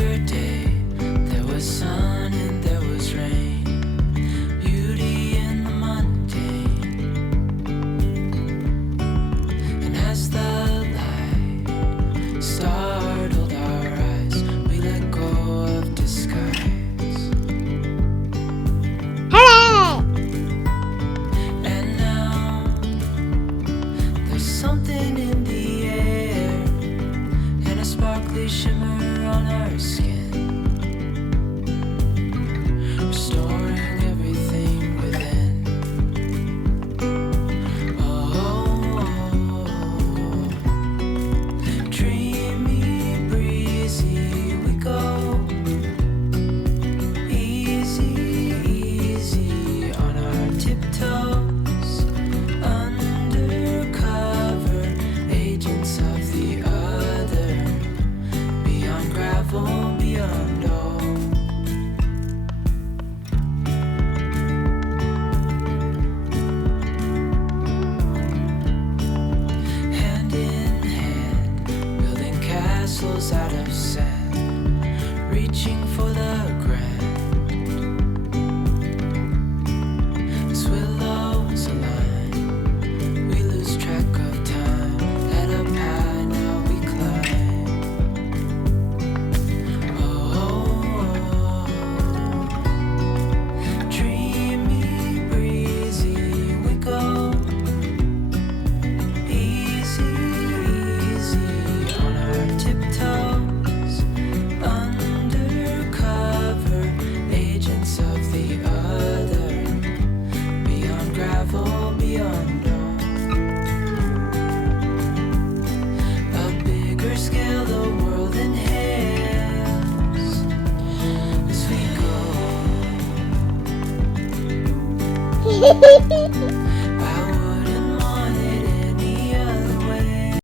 Yesterday there was sun and there was rain, beauty in the mundane. And as the light startled our eyes, we let go of disguise. Hooray! And now there's something in the air and a sparkly shimmer on our skin, restoring everything within. Oh, dreamy, breezy, we go. Easy, easy on our tiptoes, undercover agents of the other, beyond gravel, beyond all. Hand in hand, building castles out of sand, reaching for the grand. As willows align, we lose track of time. Head up high, now we climb. Oh, dreamy, breezy, we go. Easy, easy on our tiptoes, undercover agents of the other, beyond gravel, beyond all. A bigger scale the world inhales as we go.